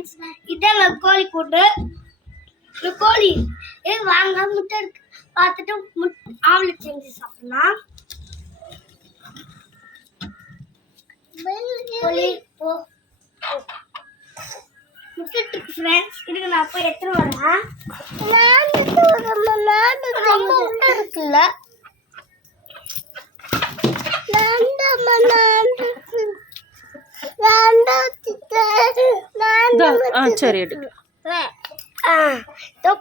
Friends, இதாங்க கோழி கூட்டு. இந்த கோழி வாங்க முட்டை பார்த்துட்டு ஆம்லெட் செஞ்சு சாப்பிடலாம். கோழி முட்டை இருக்கு ஃப்ரெண்ட்ஸ். இதுக்கு நான் போய் எடுத்துட்டு வரேன். முட்டை இருக்குல்ல, சரி எடு.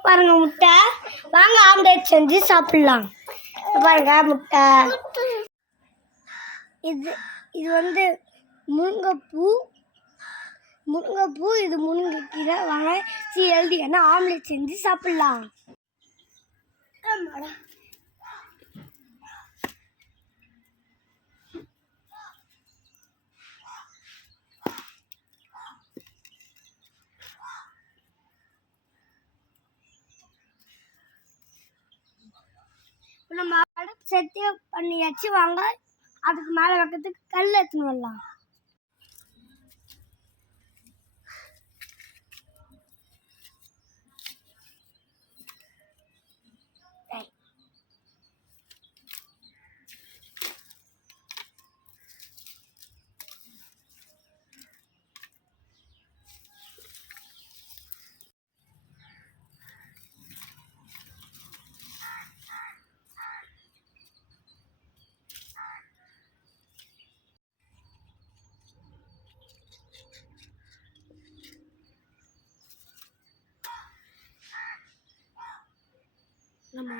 பாருங்க முட்டை, வாங்க ஆம்லேட் செஞ்சு சாப்பிடலாம். பாருங்க முட்டை. இது வந்து முருங்கைப்பூ, இது முருங்கைக்கீரை. வாங்க ஹெல்தியான ஆம்லேட் செஞ்சு சாப்பிடலாம். நம்ம அடுப்பு செத்தி பண்ணியாச்சு. வாங்க அதுக்கு மேலே வைக்கிறதுக்கு கல் எடுத்துன்னு வரலாம். நம்ம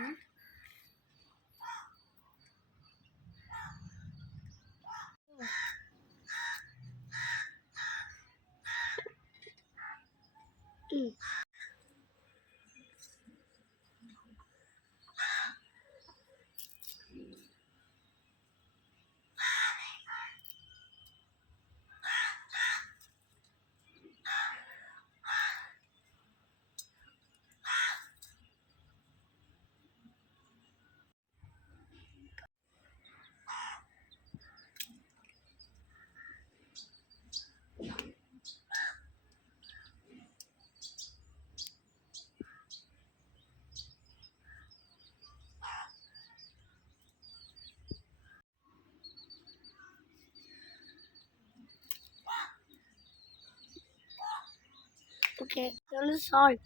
ஓகே, இது வந்து சால்ட்,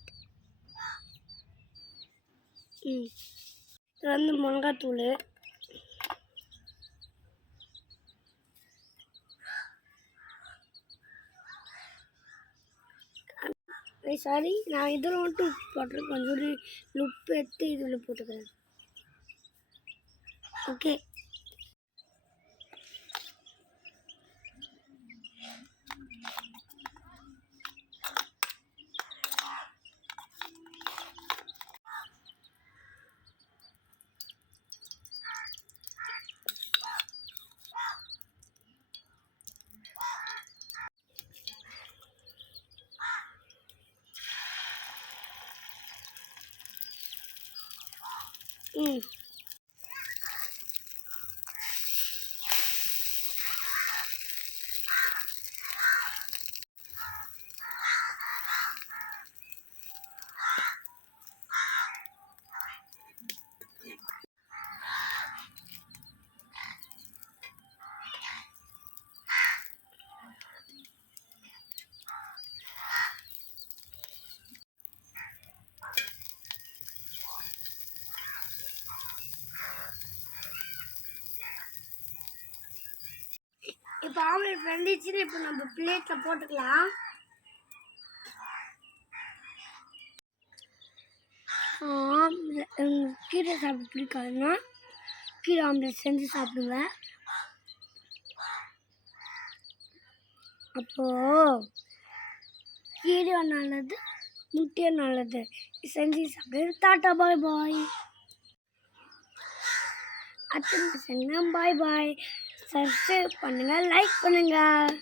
இது வந்து மிளகாத்தூள், சாரி நான் இதில் மட்டும் உப்பு போட்டுறேன். கொஞ்சம் உப்பு எடுத்து இதில் போட்டுக்கிறேன். ஓகே, இப்போ ஆம்லேட் வெந்துச்சுன்னு இப்போ நம்ம பிளேட்டில் போட்டுக்கலாம். கீரை சாப்பிட பிடிக்காதுன்னா கீரை ஆம்லேட் செஞ்சு சாப்பிடுங்க. அப்போது கீரையும் நல்லது, முட்டையும் நல்லது. செஞ்சு சாப்பிடுங்க. டாட்டா பாய் பாய். அத்தனை பாய் பாய். சப்ஸ்கிரைப் பண்ணுங்கள், லைக் பண்ணுங்கள்.